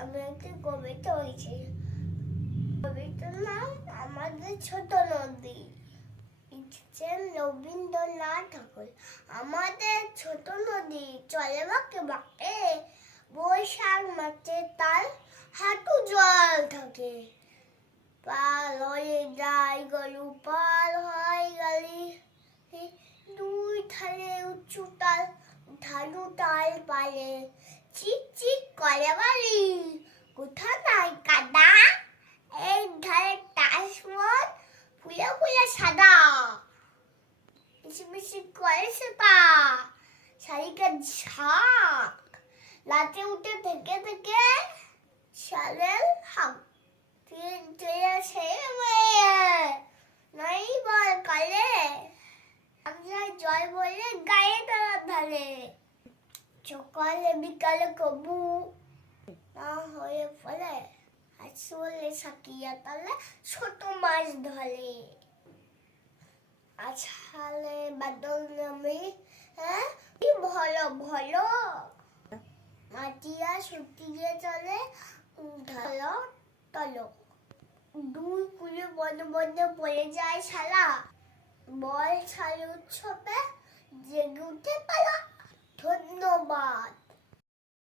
আমি একটি কবিতা হয়েছি। কবিতার নাম আমাদের ছোট নদী। লিখছেন রবীন্দ্রনাথ ঠাকুর। আমাদের ছোট নদী চলে বাঁকে বাঁকে, বৈশাখ মাসে তার হাঁটু জল থাকে। পার হয়ে যায় গরু, পার হয় গাড়ি, দুই ধারে উঁচু তাল, ঢালু তাল পারে, চিক চিক করে বাড়ি, কোথা নাই কাদা, এই ধারে টাইসমন ফুলে ফুলে সাদা, মিশি মিশি করে সেটা শালিকের ঝাঁক, রাতে উঠে থেকে থেকে শালের হাঁক, নাই বল কালে জল বলে গায়ে তোলার ধারে, সকালে বিকালে কবু না হয়ে ফলে, আসলে সাকিয়া তালে ছোট মাছ ধরে, আছালে বাদল নামে কি ভলো ভলো, মাটিয়া শুকিয়ে চলে ঢালো তলো, দুই কুলে বনে বনে পড়ে যায় শালা, বল ছাড়ে উৎসবে জেগে উঠে পালা। ধন্যবাদ।